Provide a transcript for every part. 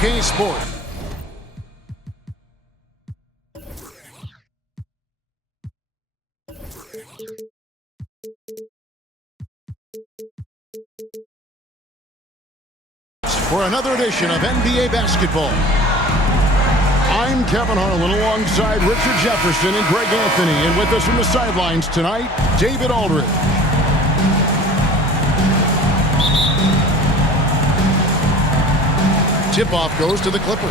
UK Sport. For another edition of NBA basketball. I'm Kevin Harlan alongside Richard Jefferson and Greg Anthony, and with us from the sidelines tonight, David Aldridge. Tip-off goes to the Clippers.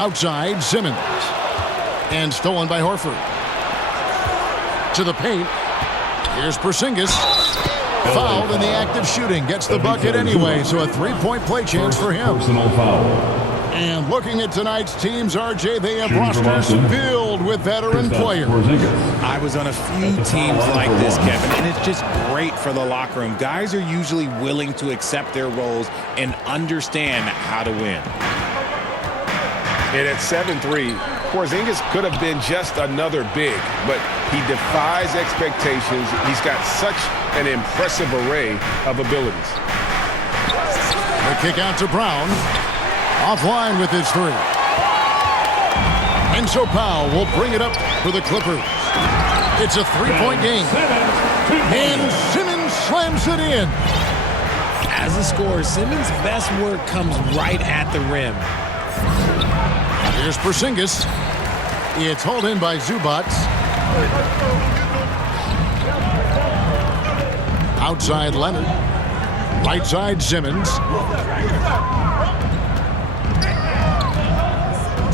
Outside, Simmons. And stolen by Horford. To the paint. Here's Porzingis. Fouled in the act of shooting. Gets the bucket anyway, so a three-point play chance for him. Personal foul. And looking at tonight's teams, RJ, they have rosters filled with veteran players. I was on a few teams like this, Kevin, and it's just great for the locker room. Guys are usually willing to accept their roles and understand how to win. And at 7'3", Porzingis could have been just another big, but he defies expectations. He's got such an impressive array of abilities. The kick out to Brown. Offline with his three. And so Powell will bring it up for the Clippers. It's a three-point game. And Simmons slams it in. As a scorer, Simmons' best work comes right at the rim. Here's Porzingis. It's hauled in by Zubac. Outside Leonard. Right side Simmons.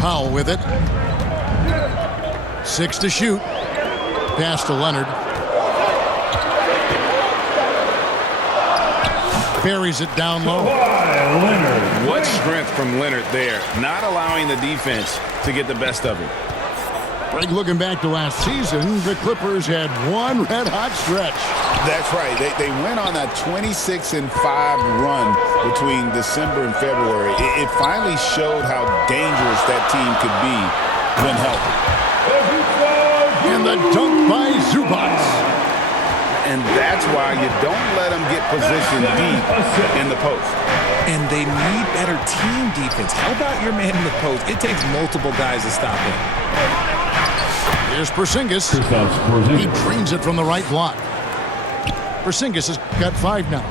Powell with it. 6 to shoot. Pass to Leonard. Buries it down low. What strength from Leonard there, not allowing the defense to get the best of him. Greg, looking back to last season, the Clippers had one red-hot stretch. That's right. They went on a 26-5 run between December and February. It finally showed how dangerous that team could be when healthy. And the dunk by Zubac. And that's why you don't let them get positioned deep in the post. And they need better team defense. How about your man in the post? It takes multiple guys to stop him. Here's Porzingis. He drains it from the right block. Porzingis has got 5 now.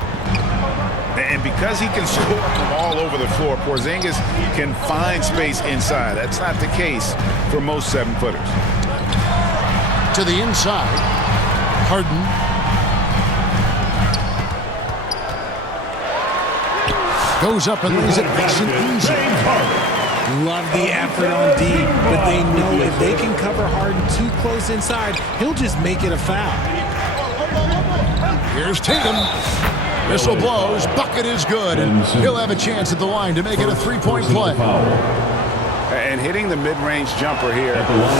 And because he can score from all over the floor, Porzingis can find space inside. That's not the case for most 7-footers. To the inside. Harden. Goes up and lays it nice and easy. Love the effort on D, but they know if they can cover Harden too close inside, he'll just make it a foul. Here's Tatum. Whistle blows. Bucket is good. And he'll have a chance at the line to make it a 3-point play. And hitting the mid-range jumper here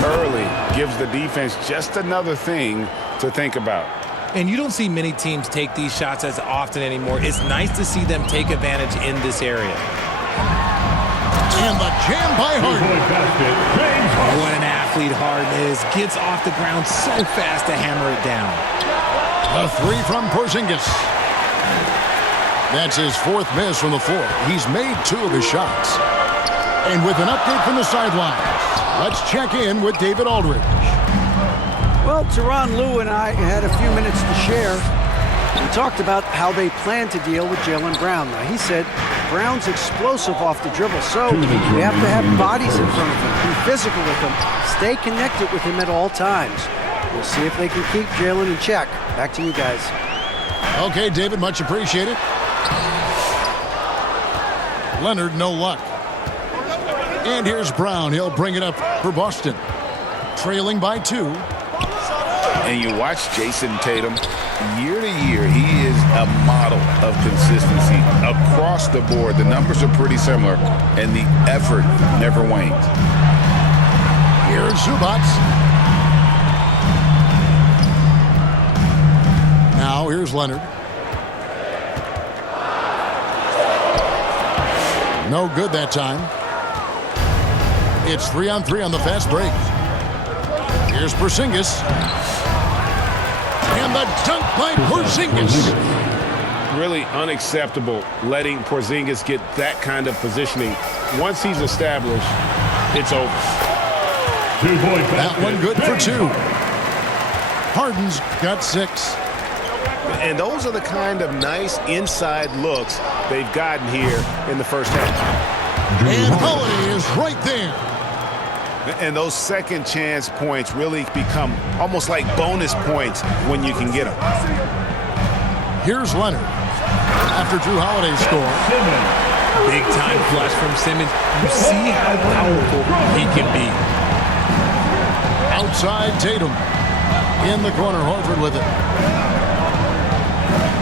early gives the defense just another thing to think about. And you don't see many teams take these shots as often anymore. It's nice to see them take advantage in this area. And the jam by Harden. What an athlete Harden is. Gets off the ground so fast to hammer it down. A 3 from Porzingis. That's his 4th miss from the floor. He's made 2 of his shots. And with an update from the sidelines, let's check in with David Aldridge. Well, Tyronn Lue and I had a few minutes to share. We talked about how they plan to deal with Jaylen Brown. Now, he said Brown's explosive off the dribble, so we have to have bodies in front of him, be physical with him, stay connected with him at all times. We'll see if they can keep Jaylen in check. Back to you guys. Okay, David, much appreciated. Leonard, no luck. And here's Brown. He'll bring it up for Boston. Trailing by 2. And you watch Jason Tatum, year to year, he a model of consistency across the board. The numbers are pretty similar, and the effort never wanes. Here's Zubac. Now here's Leonard. No good that time. It's 3-on-3 on the fast break. Here's Porzingis. And the dunk by Porzingis. Really unacceptable letting Porzingis get that kind of positioning. Once he's established, it's over. That one good for 2. Harden's got 6. And those are the kind of nice inside looks they've gotten here in the first half. And Holiday is right there. And those second chance points really become almost like bonus points when you can get them. Here's Leonard. After Drew Holiday scored. Big time flush from Simmons. You see how powerful he can be. Outside Tatum. In the corner, Horford with it.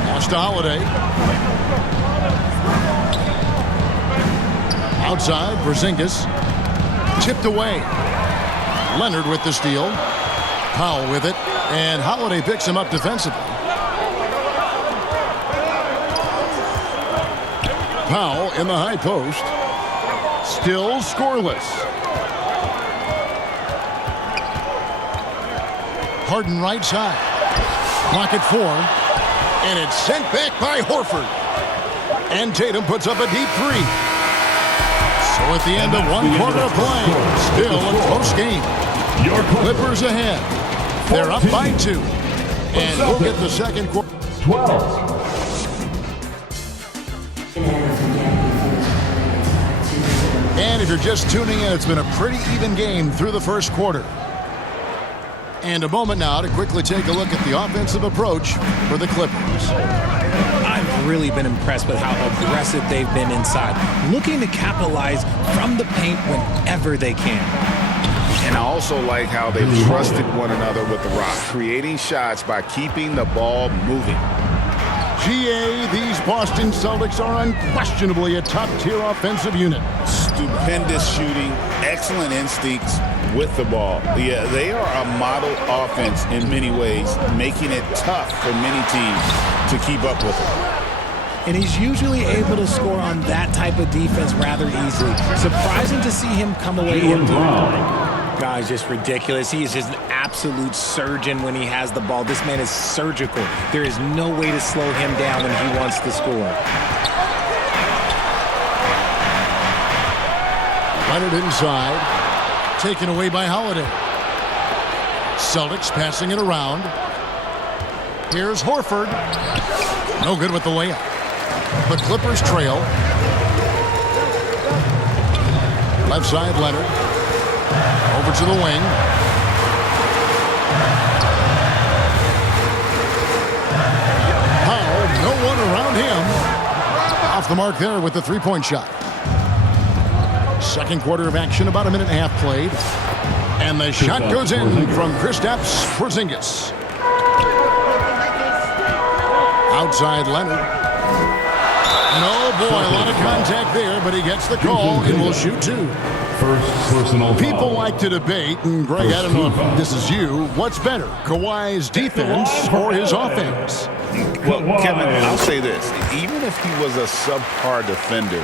Pass to Holiday. Outside, Porzingis. Tipped away. Leonard with the steal. Powell with it. And Holiday picks him up defensively. Powell in the high post. Still scoreless. Harden right side. Clock at 4. And it's sent back by Horford. And Tatum puts up a deep 3. So at the end of 1 quarter of play, still a close game. Clippers ahead. They're up by 2. And we'll get the second quarter. 12. And if you're just tuning in, it's been a pretty even game through the first quarter. And a moment now to quickly take a look at the offensive approach for the Clippers. I've really been impressed with how aggressive they've been inside, looking to capitalize from the paint whenever they can. And I also like how they've trusted one another with the rock, creating shots by keeping the ball moving. GA, these Boston Celtics are unquestionably a top-tier offensive unit. Stupendous shooting, excellent instincts with the ball. Yeah, they are a model offense in many ways, making it tough for many teams to keep up with them. And he's usually able to score on that type of defense rather easily. Surprising to see him come away empty. Guy's just ridiculous. He is just an absolute surgeon when he has the ball. This man is surgical. There is no way to slow him down when he wants to score. Leonard inside. Taken away by Holiday. Celtics passing it around. Here's Horford. No good with the layup. The Clippers trail. Left side, Leonard. Over to the wing. Powell, no one around him. Off the mark there with the three-point shot. Second quarter of action, about a minute and a half played. And the shot goes in from Kristaps Porzingis. Outside Leonard. No, boy, a lot of contact there, but he gets the call and will shoot 2. First personal foul. People like to debate, and Greg, I don't know if this is you, what's better, Kawhi's defense or his offense? Well, Kevin, I'll say this. Even if he was a subpar defender,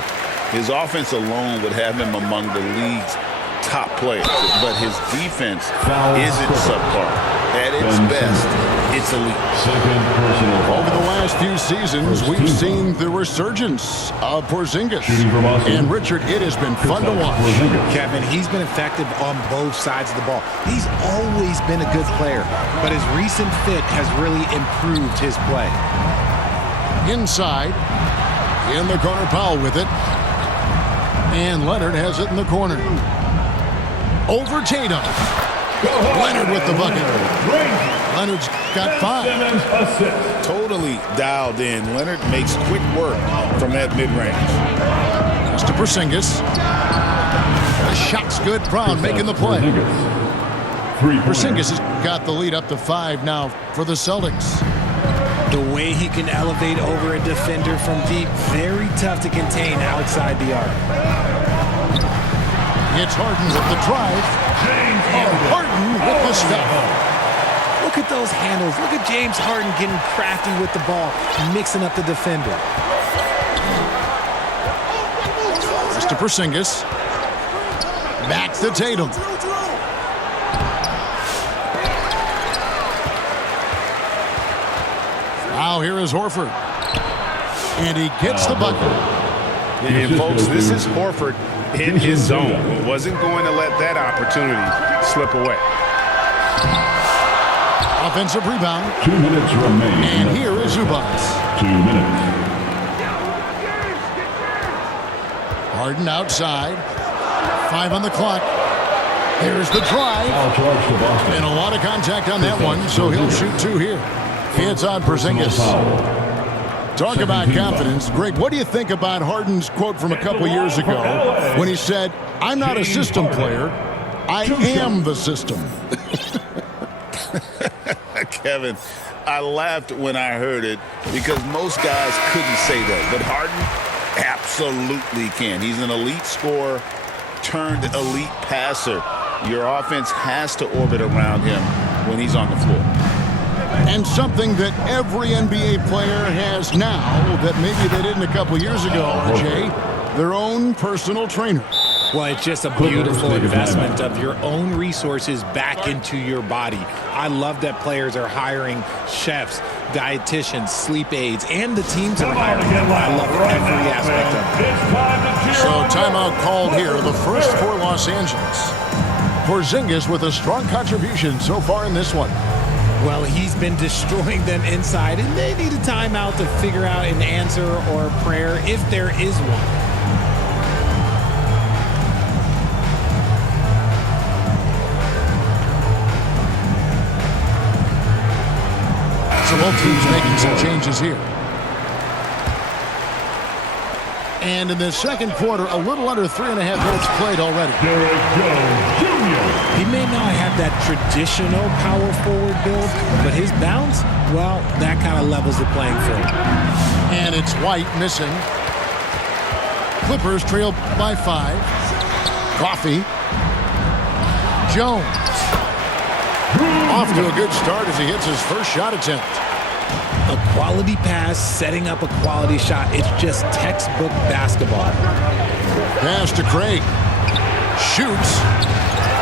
his offense alone would have him among the league's top players. But his defense isn't subpar. At its best, it's elite. Over the last few seasons, we've seen the resurgence of Porzingis. And, Richard, it has been fun to watch. Kevin, he's been effective on both sides of the ball. He's always been a good player, but his recent fit has really improved his play. Inside, in the corner, Powell with it. And Leonard has it in the corner. Over Tatum. Leonard with the bucket. Leonard's got 5. Totally dialed in. Leonard makes quick work from that mid-range. Pass to Porzingis. The shot's good. Brown making the play. Porzingis has got the lead up to 5 now for the Celtics. The way he can elevate over a defender from deep, very tough to contain outside the arc. It's Harden with the drive. And Harden with the step. Look at those handles. Look at James Harden getting crafty with the ball, mixing up the defender. Pass to Porzingis. Back to Tatum. Now here is Horford. And he gets the bucket. And folks, this is Horford in his zone. Wasn't going to let that opportunity slip away. Offensive rebound. 2 minutes remaining. And here is Zubac. 2 minutes. Harden outside. 5 on the clock. Here's the drive. Foul charge to Boston. And a lot of contact on that one, so he'll shoot 2 here. It's on Porzingis. Talk about confidence. Greg, what do you think about Harden's quote from a couple years ago when he said, "I'm not a system player, I am the system"? Kevin, I laughed when I heard it because most guys couldn't say that. But Harden absolutely can. He's an elite scorer turned elite passer. Your offense has to orbit around him when he's on the floor. And something that every NBA player has now that maybe they didn't a couple years ago, Jay, their own personal trainer. Well, it's just a beautiful investment of your own resources back into your body. I love that players are hiring chefs, dietitians, sleep aides, and the teams are hiring them. I love every aspect of it. So timeout called here, the first for Los Angeles. Porzingis with a strong contribution so far in this one. Well, he's been destroying them inside, and they need a timeout to figure out an answer or a prayer if there is one. So both teams making some changes here. And in the second quarter, a little under 3.5 minutes played already. He may not have that traditional power forward build, but his bounce, well, that kind of levels the playing field. And it's White missing. Clippers trail by 5. Coffee. Jones. Off to a good start as he hits his first shot attempt. A quality pass, setting up a quality shot. It's just textbook basketball. Pass to Craig. Shoots.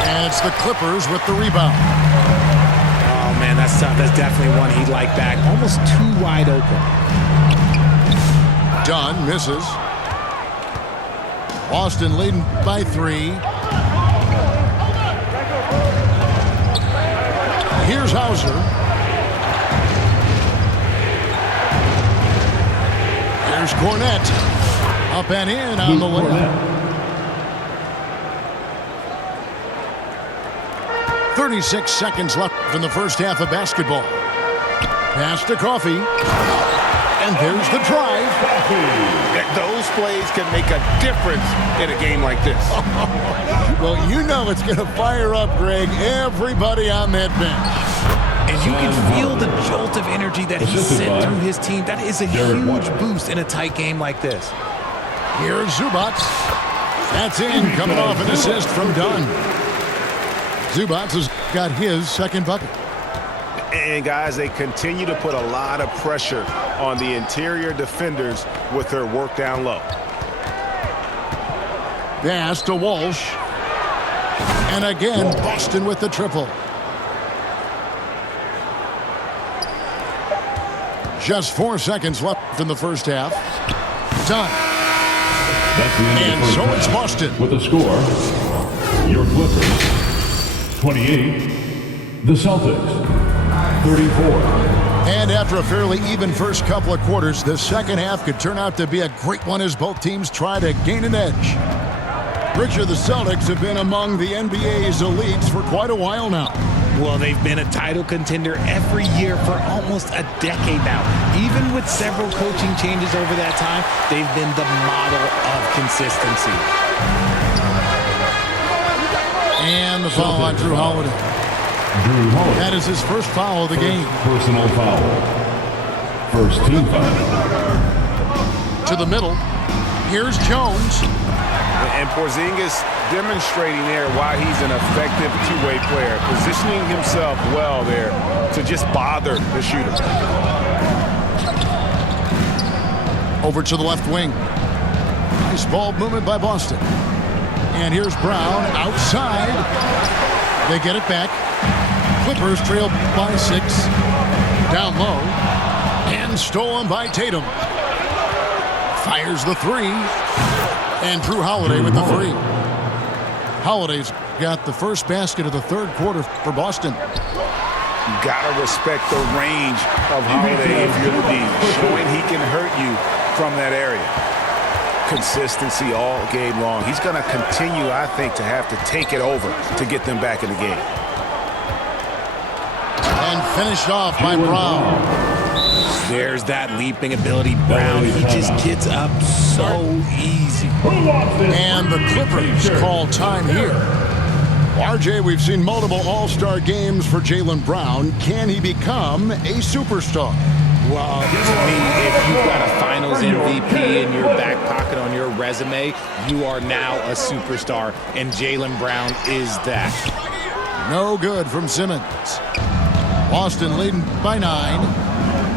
And it's the Clippers with the rebound. Oh, man, that's tough. That's definitely one he'd like back. Almost too wide open. Dunn misses. Boston leading by 3. Here's Hauser. Here's Cornette. Up and in on the layup. 36 seconds left in the first half of basketball. Pass to Coffee. And there's the drive. Those plays can make a difference in a game like this. Well, you know it's going to fire up, Greg, everybody on that bench. And you can feel the jolt of energy that he sent through his team. That is a huge boost in a tight game like this. Here's Zubac. That's in, coming off an assist from Dunn. Zubac has got his second bucket. And, guys, they continue to put a lot of pressure on the interior defenders with their work down low. Pass to Walsh. And again, Boston with the triple. Just 4 seconds left in the first half. Done. That's the end And of the so first it's half. Boston. With the score, your Clippers, 28. The Celtics, 34. And after a fairly even first couple of quarters, the second half could turn out to be a great one as both teams try to gain an edge. Richard, the Celtics have been among the NBA's elites for quite a while now. Well, they've been a title contender every year for almost a decade now. Even with several coaching changes over that time, they've been the model of consistency. And the foul on Drew Holiday. Drew Holiday. That is his first foul of the game. Personal foul. First team foul. To the middle. Here's Jones. And Porzingis demonstrating there why he's an effective two-way player, positioning himself well there to just bother the shooter. Over to the left wing. Nice ball movement by Boston. And here's Brown outside. They get it back. Clippers trail by 6. Down low. And stolen by Tatum. Fires the 3. And Drew Holiday with the 3. Holiday's got the first basket of the third quarter for Boston. You gotta respect the range of Holiday if you're the D, showing he can hurt you from that area. Consistency all game long. He's gonna continue, I think, to have to take it over to get them back in the game. And finished off by Brown. There's that leaping ability, Brown. He just gets up so easy. And the Clippers call time here. RJ, we've seen multiple all-star games for Jaylen Brown. Can he become a superstar? Well, to me, if you've got a finals MVP in your back pocket on your resume, you are now a superstar, and Jaylen Brown is that. No good from Simmons. Boston leading by 9.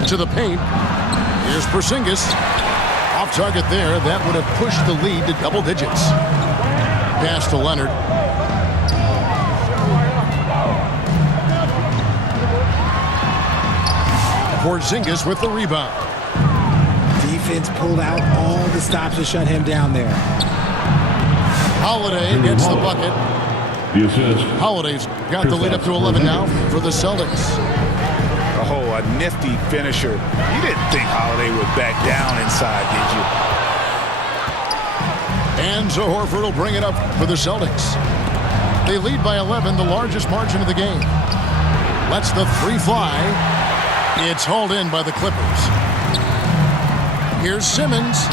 To the paint. Here's Porzingis. Off target there. That would have pushed the lead to double digits. Pass to Leonard. Porzingis with the rebound. Defense pulled out all the stops to shut him down there. Holiday gets the bucket. The assist. Holiday's got the lead up to 11 now for the Celtics. Oh, a nifty finisher. You didn't think Holiday would back down inside, did you? And so Horford will bring it up for the Celtics. They lead by 11, the largest margin of the game. Lets the 3 fly. It's hauled in by the Clippers. Here's Simmons.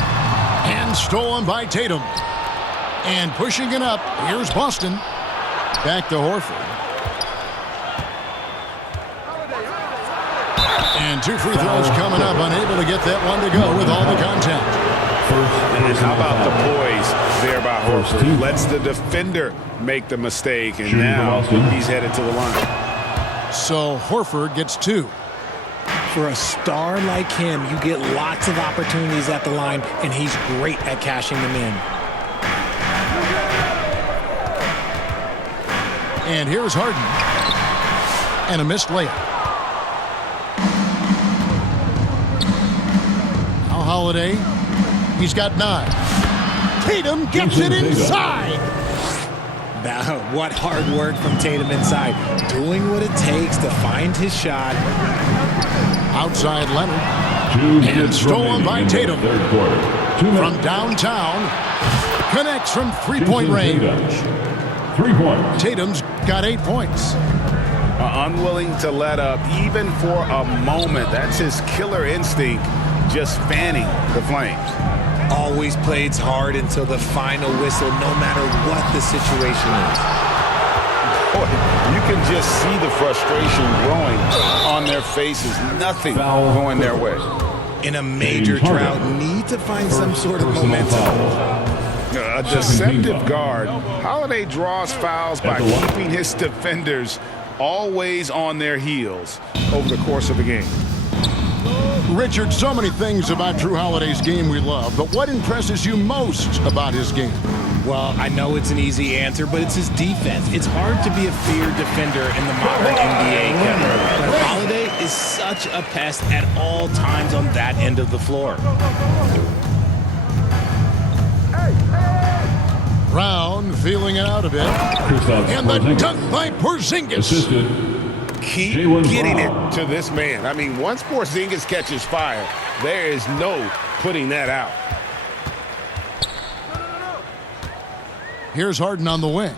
And stolen by Tatum. And pushing it up, here's Boston. Back to Horford. And 2 free throws coming up, unable to get that one to go with all the contact. And how about the poise there by Horford? Lets the defender make the mistake, and now he's headed to the line. So Horford gets 2. For a star like him, you get lots of opportunities at the line, and he's great at cashing them in. And here's Harden. And a missed layup. Now Holiday. He's got 9. Tatum gets it inside. Now, what hard work from Tatum inside. Doing what it takes to find his shot. Outside Leonard. 2 And minutes stolen remaining by in the Tatum. third quarter. 2 minutes. From downtown. Connects from three-point range. 3 points. Tatum's got 8 points. Unwilling to let up even for a moment. That's his killer instinct, just fanning the flames. Always plays hard until the final whistle, no matter what the situation is. Boy, you can just see the frustration growing on their faces. Nothing going their way. In a major drought, need to find some sort of momentum. A deceptive guard. Holiday draws fouls by keeping his defenders always on their heels over the course of the game. Richard, so many things about Drew Holiday's game we love, but what impresses you most about his game? Well, I know it's an easy answer, but it's his defense. It's hard to be a feared defender in the modern NBA, Kevin. But Holiday is such a pest at all times on that end of the floor. Brown feeling it out a bit. And the dunk by Porzingis. Assisted. Keep Jaylen getting Brown. it to this man. I mean, once Porzingis catches fire, there is no putting that out. Here's Harden on the wing.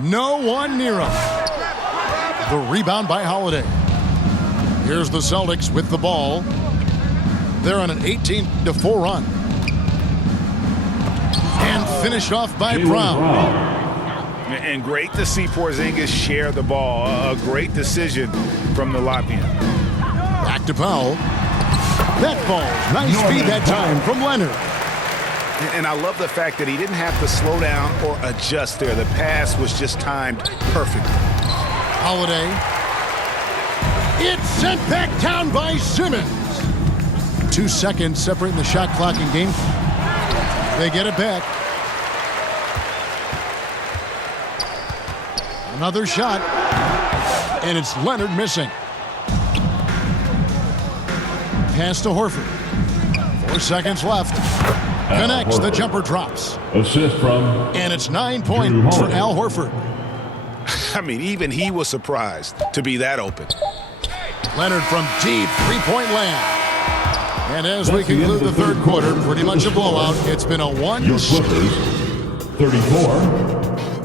No one near him. The rebound by Holiday. Here's the Celtics with the ball. They're on an 18-4 run. And finished off by Brown. And great to see Porzingis share the ball. A great decision from the Latvian. Back to Powell. That falls. Nice feed that time from Leonard. And I love the fact that he didn't have to slow down or adjust there. The pass was just timed perfectly. Holiday. It's sent back down by Simmons. 2 seconds separating the shot clock and game. They get it back. Another shot. And it's Leonard missing. Pass to Horford. 4 seconds left. Connects. The jumper drops. Assist from. And it's 9 points for Al Horford. I mean, even he was surprised to be that open. Leonard from deep three-point land. And as we conclude the third quarter, pretty much a blowout. It's been a one. Your Clippers, 34.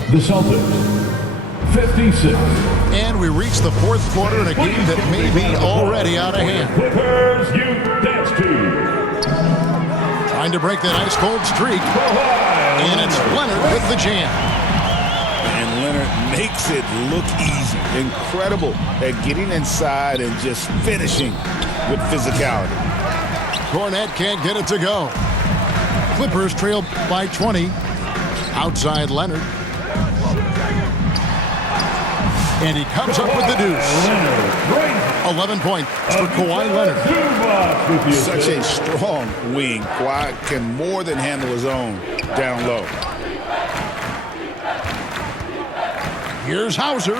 The Celtics, 56. And we reach the fourth quarter in a game that may be already out of hand. Clippers, you dance to. Trying to break that ice-cold streak. And it's Leonard with the jam. And Leonard makes it look easy. Incredible at getting inside and just finishing with physicality. Cornette can't get it to go. Clippers trail by 20. Outside Leonard. And he comes up with the deuce. 11 points for Kawhi Leonard. Such a strong wing. Kawhi can more than handle his own down low. Here's Hauser.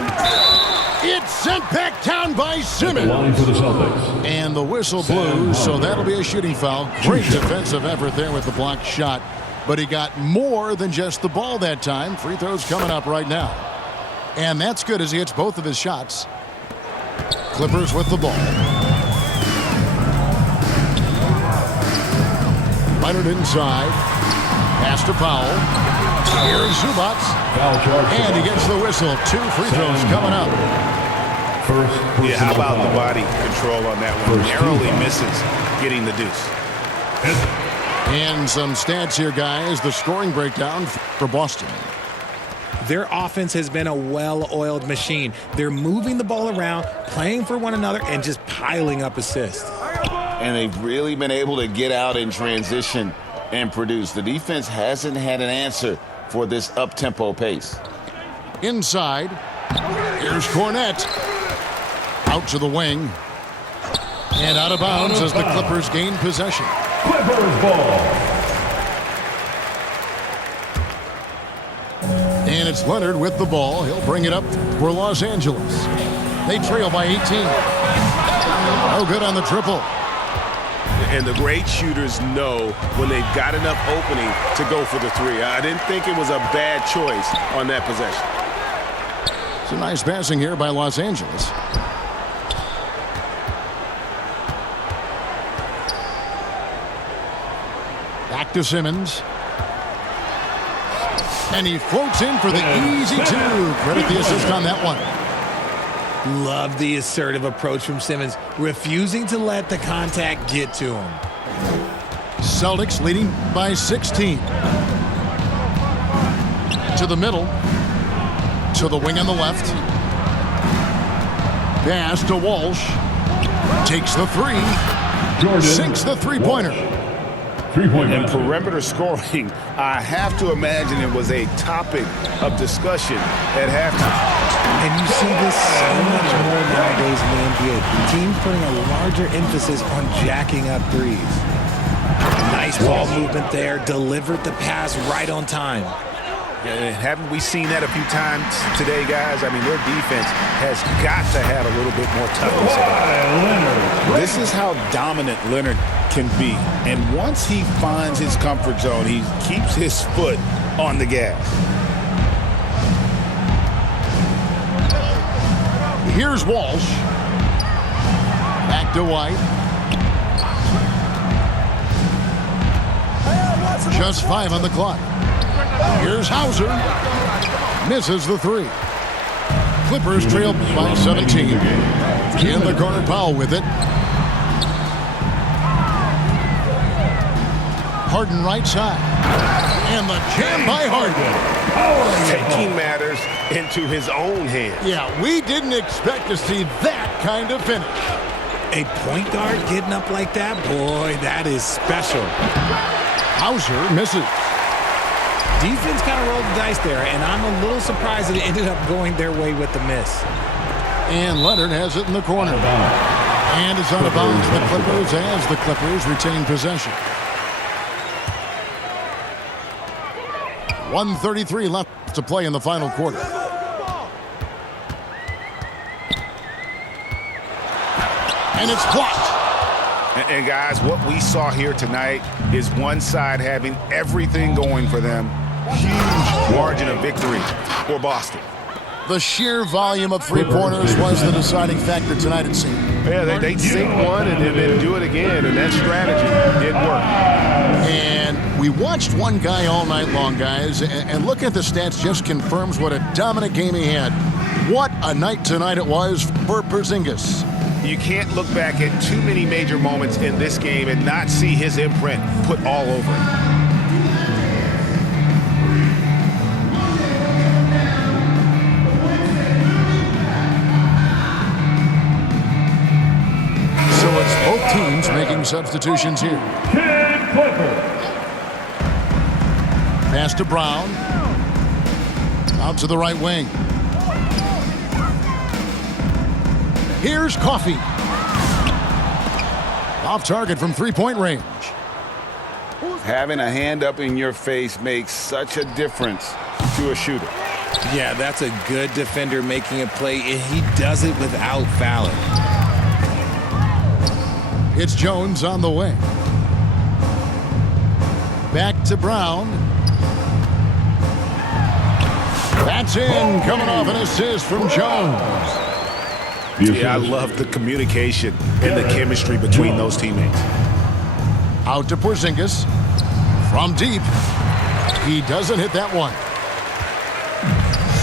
It's sent back down by Simmons. Line for the Celtics. And the whistle blows, so that'll be a shooting foul. Great defensive effort there with the blocked shot. But he got more than just the ball that time. Free throws coming up right now. And that's good as he hits both of his shots. Clippers with the ball. Leonard inside. Pass to Powell. Here's Zubac. And he gets the whistle. 2 free throws coming up. Yeah, how about the body control on that one? Narrowly misses getting the deuce. And some stats here, guys. The scoring breakdown for Boston. Their offense has been a well-oiled machine. They're moving the ball around, playing for one another, and just piling up assists. And they've really been able to get out in transition and produce. The defense hasn't had an answer for this up-tempo pace. Inside. Here's Cornette. Out to the wing. And out of bounds as the Clippers gain possession. Clippers ball. And it's Leonard with the ball. He'll bring it up for Los Angeles. They trail by 18. No good on the triple. And the great shooters know when they've got enough opening to go for the three. I didn't think it was a bad choice on that possession. Some nice passing here by Los Angeles. Back to Simmons. And he floats in for the easy 2. Credit the assist on that one. Love the assertive approach from Simmons, refusing to let the contact get to him. Celtics leading by 16. To the middle. To the wing on the left. Pass to Walsh. Takes the 3. Jordan. Sinks the three-pointer. And perimeter scoring, I have to imagine it was a topic of discussion at halftime. And you see this so much more nowadays in the NBA. Teams putting a larger emphasis on jacking up threes. Nice ball movement there. Delivered the pass right on time. Haven't we seen that a few times today, guys? I mean, their defense has got to have a little bit more toughness about it. This is how dominant Leonard can be. And once he finds his comfort zone, he keeps his foot on the gas. Here's Walsh. Back to White. Just 5 on the clock. Here's Hauser. Misses the 3. Clippers trail by 17. In the corner, Powell with it. Harden right side. And the jam by Harden. Taking matters into his own hands. Yeah, we didn't expect to see that kind of finish. A point guard getting up like that, boy, that is special. Hauser misses. Defense kind of rolled the dice there, and I'm a little surprised that it ended up going their way with the miss. And Leonard has it in the corner. And it's out of bounds for the Clippers as the Clippers retain possession. 1:33 left to play in the final quarter. And it's blocked. And guys, what we saw here tonight is one side having everything going for them. Huge margin of victory for Boston. The sheer volume of three-pointers was the deciding factor tonight, it seemed. Yeah, they sink one and then do it again, and that strategy did work. And we watched one guy all night long, guys, and looking at the stats just confirms what a dominant game he had. What a night tonight it was for Porzingis. You can't look back at too many major moments in this game and not see his imprint put all over it. So it's both teams making substitutions here. Pass to Brown. Out to the right wing. Here's Coffey. Off target from three-point range. Having a hand up in your face makes such a difference to a shooter. Yeah, that's a good defender making a play, and he does it without fouling. It's Jones on the wing. Back to Brown. That's in, coming off an assist from Jones. Yeah, I love the communication and the chemistry between those teammates. Out to Porzingis. From deep. He doesn't hit that one.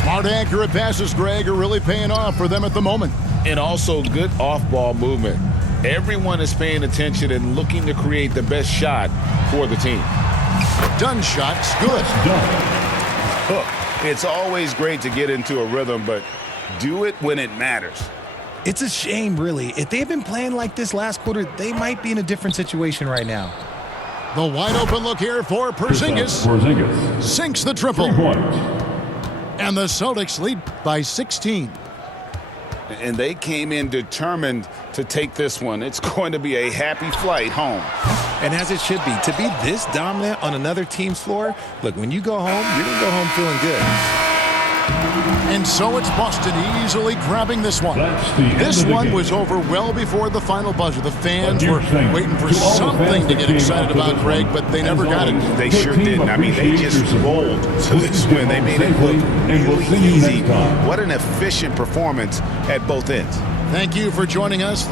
Smart, accurate passes, Greg, are really paying off for them at the moment. And also good off-ball movement. Everyone is paying attention and looking to create the best shot for the team. Done shot's good. Look, it's always great to get into a rhythm, but do it when it matters. It's a shame, really. If they had been playing like this last quarter, they might be in a different situation right now. The wide open look here for Porzingis. Sinks the triple. And the Celtics lead by 16. And they came in determined to take this one. It's going to be a happy flight home. And as it should be, to be this dominant on another team's floor, look, when you go home, you're going to go home feeling good. And so it's Boston easily grabbing this one. This one was over well before the final buzzer. The fans were waiting for something to get excited about, Greg, but they never got it. They sure didn't. I mean, they just rolled to this win. They made it look really easy. What an efficient performance at both ends. Thank you for joining us.